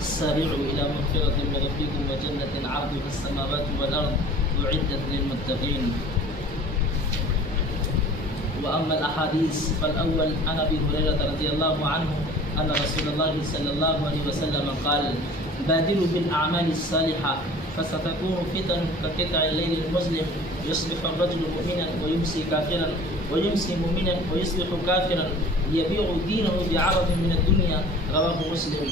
سارعوا إلى مغفرة من ربكم وجنة عرضها السماوات والأرض أعدت للمتقين. وأما الأحاديث فالأول عن أبي هريرة رضي الله عنه أن رسول الله صلى الله عليه وسلم قال بادروا بالأعمال الصالحة فستكون فتن كقطع الليل المظلم يصبح الرجل مؤمنا ويمسي كافرا ويمسي مؤمنا ويصبح كافرا يبيع دينه بعرض من الدنيا. رواه مسلم.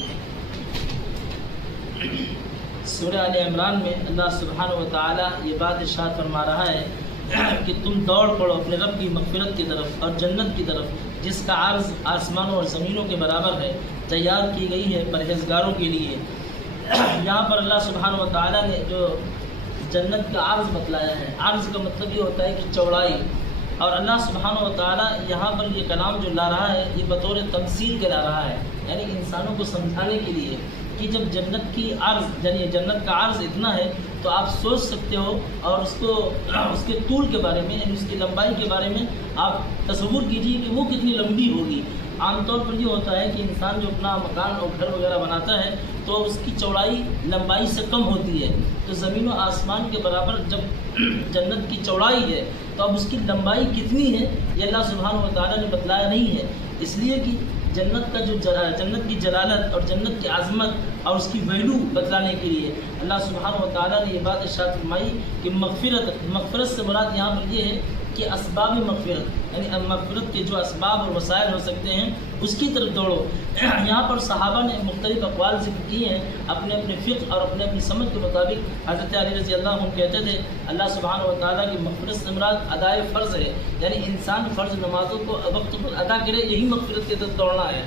سورہ آل عمران میں اللہ سبحانہ و تعالیٰ یہ بات ارشاد فرما رہا ہے کہ تم دوڑ پڑو اپنے رب کی مغفرت کی طرف اور جنت کی طرف جس کا عرض آسمانوں اور زمینوں کے برابر ہے، تیار کی گئی ہے پرہیزگاروں کے لیے. یہاں پر اللہ سبحانہ و تعالیٰ نے جو جنت کا عرض بتلایا ہے، عرض کا مطلب یہ ہوتا ہے کہ چوڑائی، اور اللہ سبحانہ و تعالیٰ یہاں پر یہ کلام جو لا رہا ہے یہ بطور تمثیل کے لا رہا ہے، یعنی انسانوں کو سمجھانے کے لیے کہ جب جنت کی عرض یعنی جنت کا عرض اتنا ہے تو آپ سوچ سکتے ہو، اور اس کے طول کے بارے میں یعنی اس کی لمبائی کے بارے میں آپ تصور کیجیے کہ وہ کتنی لمبی ہوگی. عام طور پر یہ ہوتا ہے کہ انسان جو اپنا مکان اور گھر وغیرہ بناتا ہے تو اس کی چوڑائی لمبائی سے کم ہوتی ہے، تو زمین و آسمان کے برابر جب جنت کی چوڑائی ہے تو اب اس کی لمبائی کتنی ہے یہ اللہ سبحانہ و تعالیٰ نے بتلایا نہیں ہے. اس لیے کہ جنت کی جلالت اور جنت کی عظمت اور اس کی ویلو بتلانے کے لیے اللہ سبحانہ و تعالیٰ نے یہ بات ارشاد فرمائی کہ مغفرت سے مراد یہاں پر یہ ہے کہ اسباب مغفرت، یعنی مغفرت کے جو اسباب اور وسائل ہو سکتے ہیں اس کی طرف دوڑو. یہاں پر صحابہ نے مختلف اقوال ذکر کیے ہیں اپنے اپنے فقہ اور اپنی سمجھ کے مطابق. حضرت علی رضی اللہ عنہ کہتے تھے اللہ سبحانہ و تعالیٰ کی مغفرت سے مراد ادائے فرض ہے، یعنی انسان فرض نمازوں کو وقت پر ادا کرے، یہی مغفرت کی طرف دوڑنا ہے.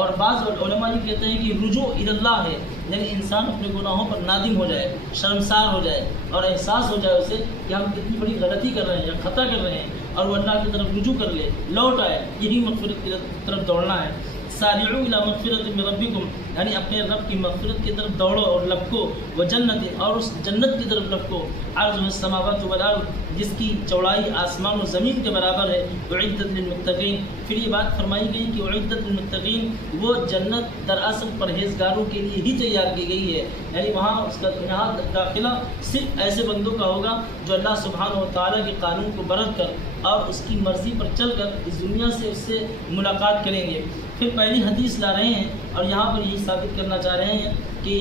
اور بعض علماء یہ کہتے ہیں کہ رجوع اللہ ہے، یعنی انسان اپنے گناہوں پر نادم ہو جائے، شرمسار ہو جائے اور احساس ہو جائے اسے کہ ہم کتنی بڑی غلطی کر رہے ہیں یا خطا کر رہے ہیں، اور وہ اللہ کی طرف رجوع کر لے، لوٹ آئے، یہی مغفرت کی طرف دوڑنا ہے. سارعوا الی مغفرۃ من ربکم، یعنی اپنے رب کی مغفرت کی طرف دوڑو اور لپکو، وجنت، اور اس جنت کی طرف لپکو، عرضها السماوات والارض، جس کی چوڑائی آسمان و زمین کے برابر ہے، اعدت للمتقین. پھر یہ بات فرمائی گئی کہ اعدت للمتقین، وہ جنت دراصل پرہیزگاروں کے لیے ہی تیار کی گئی ہے، یعنی وہاں اس کا یہاں داخلہ صرف ایسے بندوں کا ہوگا جو اللہ سبحانہ و تعالیٰ کے قانون کو برت کر اور اس کی مرضی پر چل کر اس دنیا سے اس سے ملاقات کریں گے. پھر پہلی حدیث لا رہے ہیں اور یہاں پر یہی ثابت کرنا چاہ رہے ہیں کہ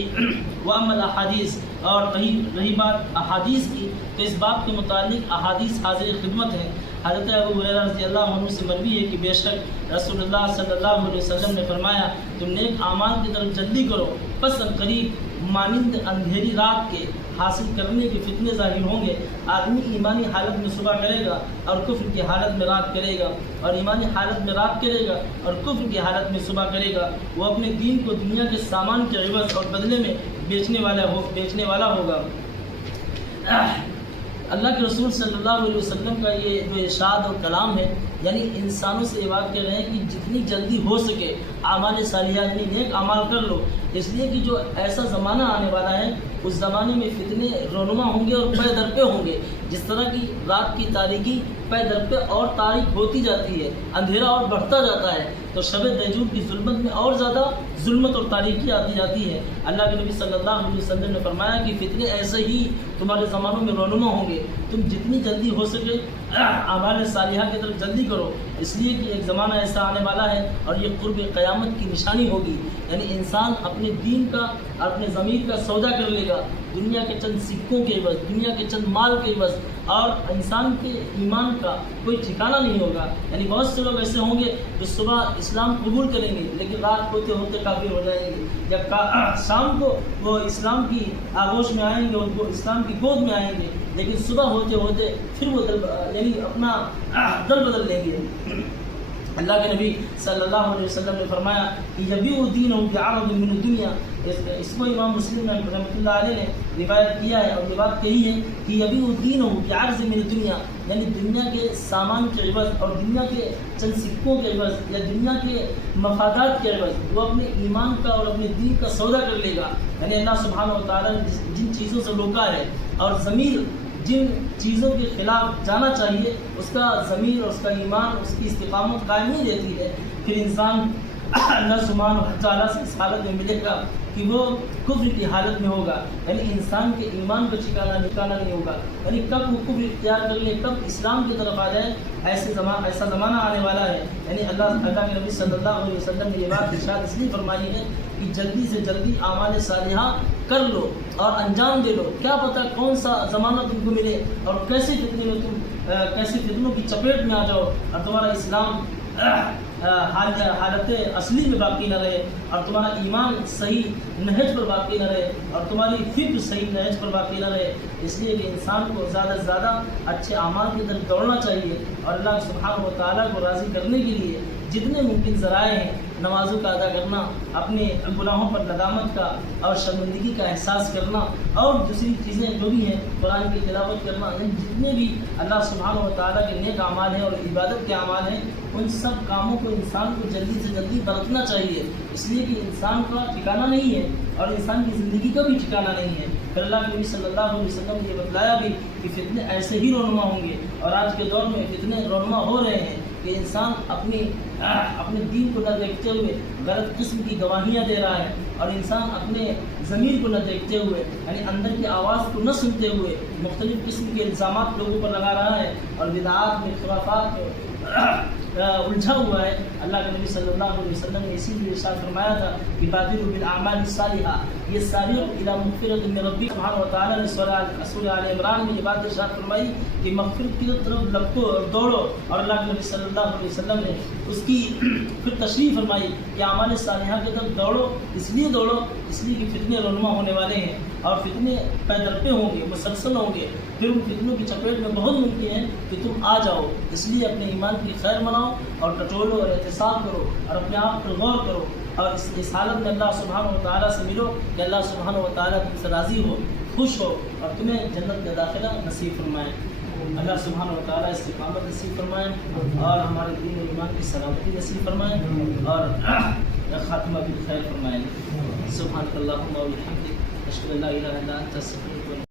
وَأَمَّا الْأَحَادِيث، اور رہی بات احادیث کی تو اس بات کے متعلق احادیث حاضر خدمت ہیں. حضرت ابو ہریرہ رضی اللہ عنہ سے مروی ہے کہ بے شک رسول اللہ صلی اللہ علیہ وسلم نے فرمایا تم نیک اعمال کی طرف جلدی کرو، پس قریب مانند اندھیری رات کے حاصل کرنے کے فتنے ظاہر ہوں گے. آدمی ایمانی حالت میں صبح کرے گا اور کفر کی حالت میں رات کرے گا، اور ایمانی حالت میں رات کرے گا اور کفر کی حالت میں صبح کرے گا. وہ اپنے دین کو دنیا کے سامان کے عوض اور بدلے میں بیچنے والا ہوگا. اللہ کے رسول صلی اللہ علیہ وسلم کا یہ جو ارشاد اور کلام ہے، یعنی انسانوں سے یہ بات کہہ رہے ہیں کہ جتنی جلدی ہو سکے اعمال صالحہ یعنی نیک اعمال کر لو، اس لیے کہ جو ایسا زمانہ آنے والا ہے اس زمانے میں فتنے رونما ہوں گے اور پے در پہ ہوں گے. جس طرح کی رات کی تاریکی پے در پہ اور تاریک ہوتی جاتی ہے، اندھیرا اور بڑھتا جاتا ہے، تو شب دیجور کی ظلمت میں اور زیادہ ظلمت اور تاریکی آتی جاتی ہے. اللہ کے نبی صلی اللہ علیہ وسلم نے فرمایا کہ فتنے ایسے ہی تمہارے زمانوں میں رونما ہوں گے، تم جتنی جلدی ہو سکے اعمال صالحہ کی طرف جلدی کرو، اس لیے کہ ایک زمانہ ایسا آنے والا ہے اور یہ قرب قیامت کی نشانی ہوگی. یعنی انسان اپنے دین کا اور اپنے ضمیر کا سودا کر لے گا دنیا کے چند سکوں کے عوض، دنیا کے چند مال کے عوض، اور انسان کے ایمان کا کوئی ٹھکانہ نہیں ہوگا. یعنی بہت سے لوگ ایسے ہوں گے جو صبح اسلام قبول کریں گے لیکن رات ہوتے ہوتے کافر ہو جائیں گے، یا شام کو وہ اسلام کی آغوش میں آئیں گے، ان کو اسلام کی گود میں آئیں گے، لیکن صبح ہوتے ہوتے پھر وہ یعنی اپنا دل بدل لیں گے. اللہ کے نبی صلی اللہ علیہ وسلم نے فرمایا کہ یبیع دینہ بعرض من الدنیا، اس کو امام مسلم رحمۃ اللہ علیہ نے روایت کیا ہے اور یہ بات کہی ہے کہ یبیع دینہ بعرض من الدنیا، یعنی دنیا کے سامان کے عوض اور دنیا کے چند سکوں کے عوض یا دنیا کے مفادات کے عوض وہ اپنے ایمان کا اور اپنے دین کا سودا کر لے گا. یعنی اللہ سبحانہ و تعالیٰ نے جن چیزوں سے روکا ہے اور ضمیر جن چیزوں کے خلاف جانا چاہیے اس کا ضمیر اور اس کا ایمان اس کی استقامت قائم نہیں رہتی ہے، پھر انسان اللہ سبحانہ و تعالیٰ سے اس حالت میں ملے گا کہ وہ کفر کی حالت میں ہوگا، یعنی انسان کے ایمان کو ٹھکانا نہیں ہوگا، یعنی کب وہ کفر اختیار کر لے، کب اسلام کی طرف آ جائے، ایسا زمانہ آنے والا ہے۔ یعنی اللہ کے نبی صلی اللہ علیہ وسلم نے یہ بات ارشاد اس لیے فرمائی ہے کہ جلدی سے جلدی اعمال صالحہ کر لو اور انجام دے لو، کیا پتہ کون سا زمانہ تم کو ملے اور کیسے فتنوں کی چپیٹ میں آ جاؤ اور تمہارا اسلام حالت اصلی میں باقی نہ رہے اور تمہارا ایمان صحیح نہج پر باقی نہ رہے اور تمہاری فکر صحیح نہج پر باقی نہ رہے۔ اس لیے کہ انسان کو زیادہ سے زیادہ اچھے اعمال کی طرف دوڑنا چاہیے اور اللہ سبحانہ و تعالیٰ کو راضی کرنے کے لیے جتنے ممکن ذرائع ہیں، نمازوں کا ادا کرنا، اپنے گناہوں پر ندامت کا اور شرمندگی کا احساس کرنا اور دوسری چیزیں جو بھی ہیں، قرآن کی تلاوت کرنا، جتنے بھی اللہ سبحانہ و تعالیٰ کے نیک اعمال ہیں اور عبادت کے اعمال ہیں، ان سب کاموں کو انسان کو جلدی سے جلدی برتنا چاہیے، اس لیے کہ انسان کا ٹھکانہ نہیں ہے اور انسان کی زندگی کا بھی ٹھکانہ نہیں ہے۔ پھر اللہ کے نبی صلی اللہ علیہ وسلم نے یہ بتلایا بھی کہ فتنے ایسے ہی رونما ہوں گے اور آج کے دور میں فتنے رونما ہو رہے ہیں کہ انسان اپنے دین کو نہ دیکھتے ہوئے غلط قسم کی گواہیاں دے رہا ہے اور انسان اپنے ضمیر کو نہ دیکھتے ہوئے، یعنی اندر کی آواز کو نہ سنتے ہوئے مختلف قسم کے الزامات لوگوں پر لگا رہا ہے اور بدعات میں خرافات الجھا ہوا ہے۔ اللہ کے نبی صلی اللہ علیہ وسلم نے اسی لیے ارشاد فرمایا تھا کہ بادروا بالاعمال الصالحہ، یہ سابقوا الی مغفرۃ من ربکم۔ سبحانہ و تعالیٰ نے سورہ آل عمران میں یہ بات ارشاد فرمائی کہ مغفرت کی طرف لپکو اور دوڑو، اور اللہ کے نبی صلی اللہ علیہ وسلم نے اس کی پھر تشریح فرمائی کہ اعمال صالحہ کی طرف دوڑو، اس لیے کہ فتنے رونما ہونے والے ہیں اور فتنے پیدرپے ہوں گے، مسلسل ہوں گے، پھر ان فتنوں کی چپیٹ میں بہت ممکن ہے کہ تم آ جاؤ۔ اس لیے اپنے ایمان کی خیر مناؤ اور ٹٹولو اور احتساب کرو اور اپنے آپ پر غور کرو اور اس حالت میں اللہ سبحانہ و تعالیٰ سے ملو کہ اللہ سبحانہ و تعالیٰ تم سے راضی ہو، خوش ہو اور تمہیں جنت کا داخلہ نصیب فرمائے۔ اللہ سبحانہ و تعالیٰ استقامت نصیب فرمائے اور ہمارے دین و ایمان کی سلامتی نصیب فرمائے اور خاتمہ بھی خیر فرمائے۔ سبحانک اللہم و بحمدک، اشہد ان لا الہ الا انت، استغفرک۔